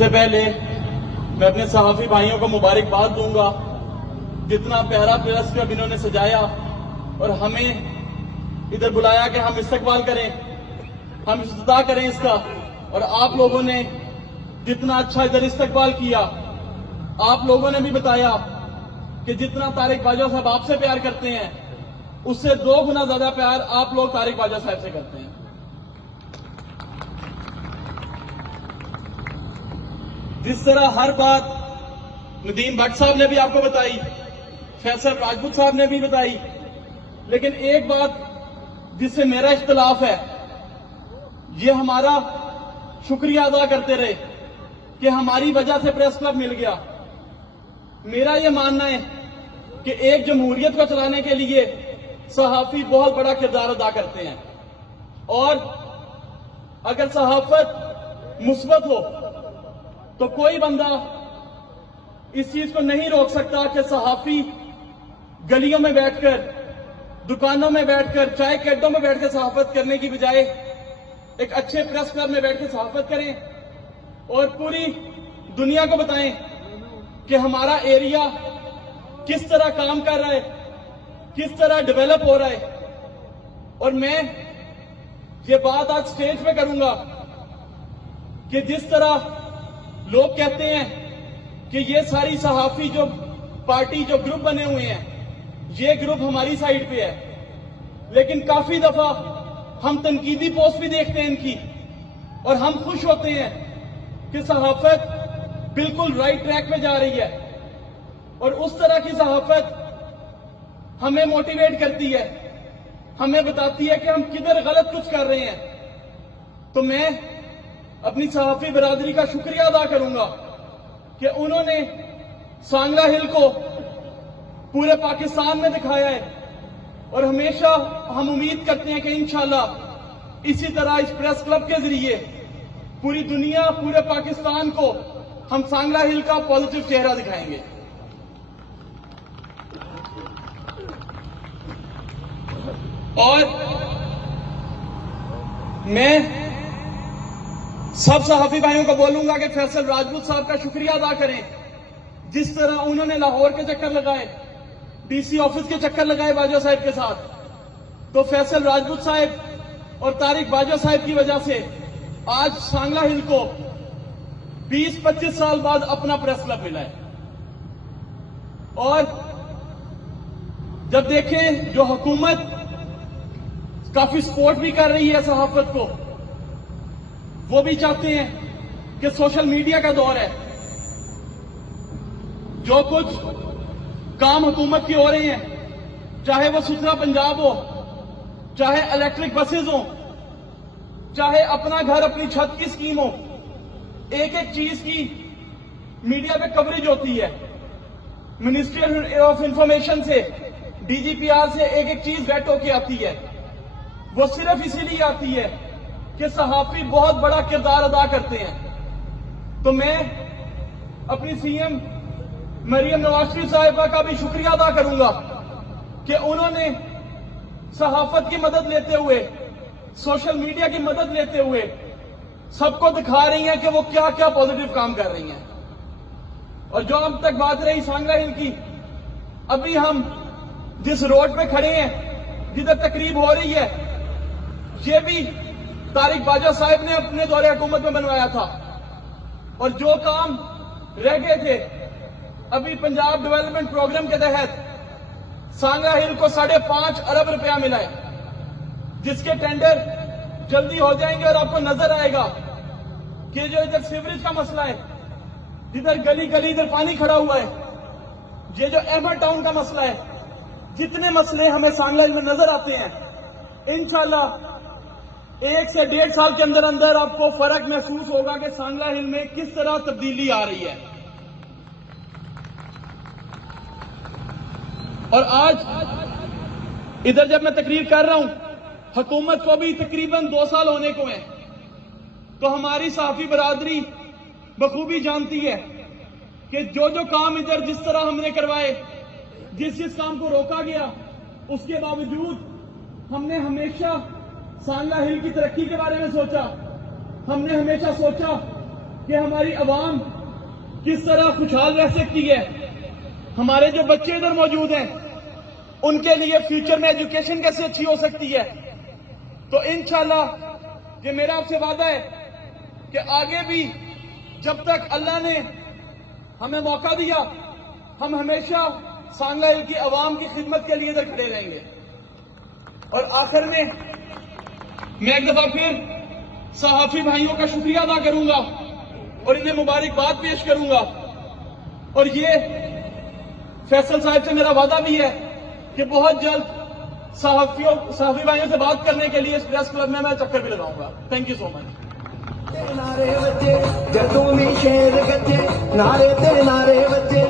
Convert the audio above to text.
सबसे पहले मैं अपने सहाफी भाइयों को मुबारकबाद दूंगा, जितना प्यारा प्रेस क्लब इन्होंने सजाया और हमें इधर बुलाया कि हम इस्तकबाल करें, हम इफ्तिताह करें इसका। और आप लोगों ने जितना अच्छा इधर इस्तकबाल किया, आप लोगों ने भी बताया कि जितना तारिक बाजवा साहब आपसे प्यार करते हैं, उससे 2 गुना ज्यादा प्यार आप लोग तारिक बाजवा साहब से करते हैं। जिस तरह हर बात नदीम भट्ट साहब ने भी आपको बताई, फैसल राजपूत साहब ने भी बताई, लेकिन एक बात जिससे मेरा इख्तिलाफ है, ये हमारा शुक्रिया अदा करते रहे कि हमारी वजह से प्रेस क्लब मिल गया। मेरा ये मानना है कि एक जमहूरियत को चलाने के लिए सहाफी बहुत बड़ा किरदार अदा करते हैं, और अगर सहाफत मुस्बत हो तो कोई बंदा इस चीज को नहीं रोक सकता कि सहाफी गलियों में बैठकर, दुकानों में बैठकर, चाय के अड्डों में बैठकर सहाफत करने की बजाय एक अच्छे प्रेस क्लब में बैठकर सहाफत करें और पूरी दुनिया को बताएं कि हमारा एरिया किस तरह काम कर रहा है, किस तरह डेवलप हो रहा है। और मैं ये बात आज स्टेज पे करूंगा कि जिस तरह लोग कहते हैं कि ये सारी सहाफी जो पार्टी, जो ग्रुप बने हुए हैं, ये ग्रुप हमारी साइड पे है, लेकिन काफी दफा हम तनकीदी पोस्ट भी देखते हैं इनकी, और हम खुश होते हैं कि सहाफत बिल्कुल राइट ट्रैक पे जा रही है। और उस तरह की सहाफत हमें मोटिवेट करती है, हमें बताती है कि हम किधर गलत कुछ कर रहे हैं। तो मैं अपनी सहाफी बरादरी का शुक्रिया अदा करूंगा कि उन्होंने सांगला हिल को पूरे पाकिस्तान में दिखाया है, और हमेशा हम उम्मीद करते हैं कि इंशाल्लाह इसी तरह इस प्रेस क्लब के जरिए पूरी दुनिया, पूरे पाकिस्तान को हम सांगला हिल का पॉजिटिव चेहरा दिखाएंगे। और मैं सब सहाफी भाइयों को बोलूंगा कि फैसल राजपूत साहब का शुक्रिया अदा करें, जिस तरह उन्होंने लाहौर के चक्कर लगाए, डीसी ऑफिस के चक्कर लगाए बाजवा साहब के साथ। तो फैसल राजपूत साहब और तारिक बाजवा साहब की वजह से आज सांगला हिल को 20-25 साल बाद अपना प्रेस क्लब मिला है। और जब देखें जो हुकूमत काफी सपोर्ट भी कर रही है सहाफत को, वो भी चाहते हैं कि सोशल मीडिया का दौर है, जो कुछ काम हुकूमत की हो रहे हैं, चाहे वो सुथरा पंजाब हो, चाहे इलेक्ट्रिक बसेस हो, चाहे अपना घर अपनी छत की स्कीम हो, एक एक चीज की मीडिया पे कवरेज होती है। मिनिस्ट्री ऑफ इंफॉर्मेशन से, डीजीपीआर से एक एक चीज वेट होके आती है। वो सिर्फ इसीलिए आती है कि सहाफी बहुत बड़ा किरदार अदा करते हैं। तो मैं अपनी सीएम मरियम नवाज शरीफ साहिबा का भी शुक्रिया अदा करूंगा कि उन्होंने सहाफत की मदद लेते हुए, सोशल मीडिया की मदद लेते हुए सबको दिखा रही हैं कि वो क्या क्या पॉजिटिव काम कर रही हैं। और जो अब तक बात रही सांगला हिल की, अभी हम जिस रोड पे खड़े हैं, जिधर तकरीब हो रही है, ये भी तारिक बाजवा साहब ने अपने दौरे हुकूमत में बनवाया था। और जो काम रह गए थे, अभी पंजाब डेवलपमेंट प्रोग्राम के तहत सांगला हिल को 5.5 अरब रुपया मिला है, जिसके टेंडर जल्दी हो जाएंगे। और आपको नजर आएगा कि जो इधर सीवरेज का मसला है, जिधर गली गली इधर पानी खड़ा हुआ है, ये जो अहमद टाउन का मसला है, जितने मसले हमें सांगला हिल में नजर आते हैं, इंशाल्लाह 1 से 1.5 साल के अंदर अंदर आपको फर्क महसूस होगा कि सांगला हिल में किस तरह तब्दीली आ रही है। और आज इधर जब मैं तकरीर कर रहा हूं, हुकूमत को भी तकरीबन 2 साल होने को हैं, तो हमारी सहाफी बरादरी बखूबी जानती है कि जो जो काम इधर जिस तरह हमने करवाए, जिस जिस काम को रोका गया, उसके बावजूद हमने हमेशा सांगला हिल की तरक्की के बारे में सोचा। हमने हमेशा सोचा کہ ہماری عوام کس طرح خوشحال رہ سکتی ہے. ہمارے جو بچے ادھر موجود ہیں ان کے لیے فیوچر میں ایجوکیشن کیسے اچھی ہو سکتی ہے. تو انشاءاللہ یہ میرا آپ سے وعدہ ہے کہ آگے بھی جب تک اللہ نے ہمیں موقع دیا ہم ہمیشہ سانگلہ ہل کی عوام کی خدمت کے لیے ادھر کھڑے رہیں گے. اور آخر میں ایک دفعہ پھر صحافی بھائیوں کا شکریہ ادا کروں گا اور انہیں مبارکباد پیش کروں گا. اور یہ فیصل صاحب سے میرا وعدہ بھی ہے کہ بہت جلد صحافی بھائیوں سے بات کرنے کے لیے اس پریس کلب میں چکر بھی لگاؤں گا. تھینک یو سو مچ. نعرے بچے گردوں میں شیر گجے نعرے تے نعرے بچے